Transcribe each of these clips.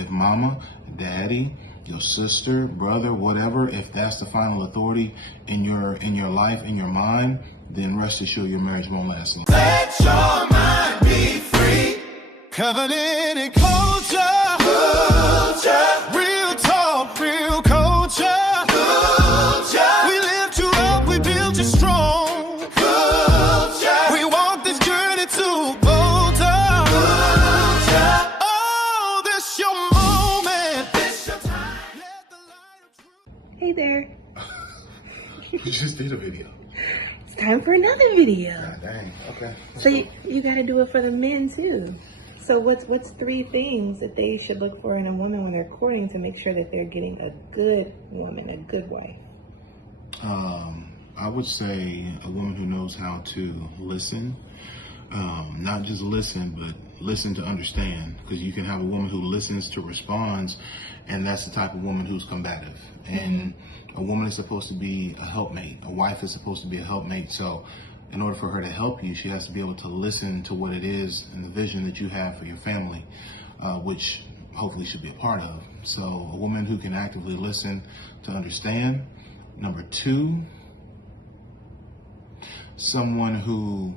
if mama, daddy, your sister, brother, whatever, if that's the final authority in your life, in your mind, then rest assured your marriage won't last long. Let your mind be free. Covenant and culture. Real talk, real culture. We lift you up, we build you strong. We want this journey to Volta. Oh, this your moment. This your time. Let the light of truth. Hey there, We just did a video. it's time for another video. God dang. Okay. So you got to do it for the men too. So what's 3 things that they should look for in a woman when they're courting to make sure that they're getting a good woman, a good wife? I would say a woman who knows how to listen, not just listen, but listen to understand. Because you can have a woman who listens to responds, and that's the type of woman who's combative. And a woman is supposed to be a helpmate. A wife is supposed to be a helpmate. So in order for her to help you, she has to be able to listen to what it is and the vision that you have for your family, which hopefully should be a part of. So a woman who can actively listen to understand. Number 2, someone who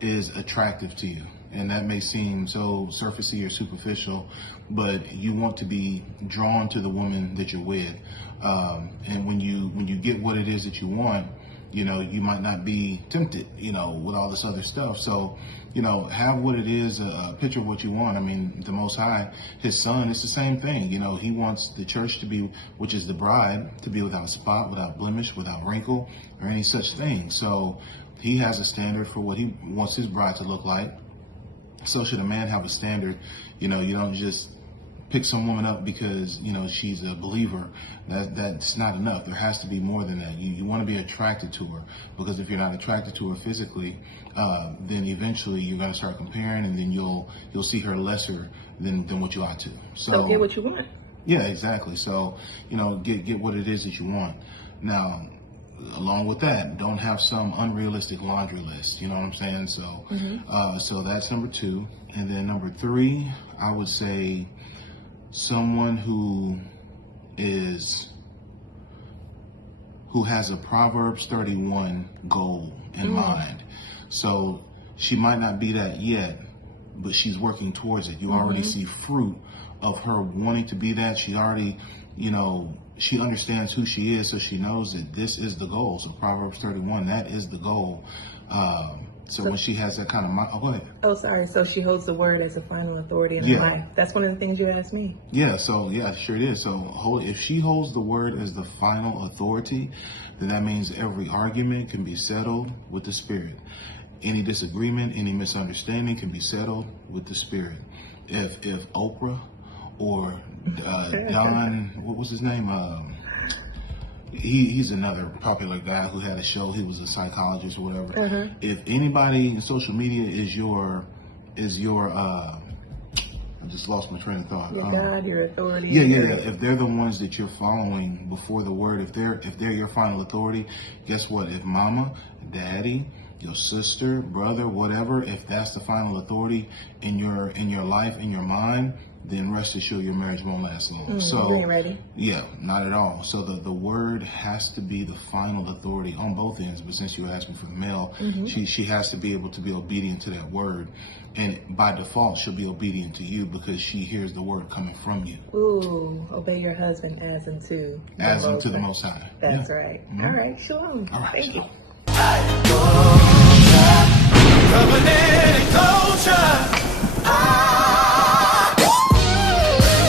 is attractive to you. And that may seem so surfacey or superficial, but you want to be drawn to the woman that you're with. And when you get what it is that you want, you know, you might not be tempted, you know, with all this other stuff. So, you know, have what it is, a picture of what you want. I mean, the Most High, his son, it's the same thing. You know, he wants the church to be, which is the bride, to be without spot, without blemish, without wrinkle, or any such thing. So he has a standard for what he wants his bride to look like. So should a man have a standard. You know, you don't just pick some woman up because, you know, she's a believer. That's not enough. There has to be more than that. You want to be attracted to her, because if you're not attracted to her physically, then eventually you're going to start comparing, and then you'll see her lesser than what you ought to. So get what you want. Yeah, exactly. So, you know, get what it is that you want. Now, along with that, don't have some unrealistic laundry list. You know what I'm saying? So, so that's number 2. And then number 3, I would say someone who has a Proverbs 31 goal in mind. So she might not be that yet, but she's working towards it. You already see fruit of her wanting to be that. She already, you know, she understands who she is, so she knows that this is the goal. So Proverbs 31, that is the goal. So when she has that kind of mind, go ahead. Oh, sorry. So she holds the word as a final authority in her life. That's one of the things you asked me. Yeah. So yeah, sure it is. So if she holds the word as the final authority, then that means every argument can be settled with the Spirit. Any disagreement, any misunderstanding can be settled with the Spirit. If Oprah or Don, what was his name? He's another popular guy who had a show. He was a psychologist or whatever. If anybody in social media is your I just lost my train of thought. Your God, your authority. Yeah. If they're the ones that you're following before the word, if they're your final authority, guess what? If mama, daddy, your sister, brother, whatever, if that's the final authority in your life, in your mind, then rest assured your marriage won't last long. So, you ain't ready. Yeah, not at all. So the word has to be the final authority on both ends. But since you asked me for the male, she has to be able to be obedient to that word. And by default, she'll be obedient to you because she hears the word coming from you. Ooh, obey your husband as unto the Most High. That's right. All right, shalom. All right, Thank you. shalom.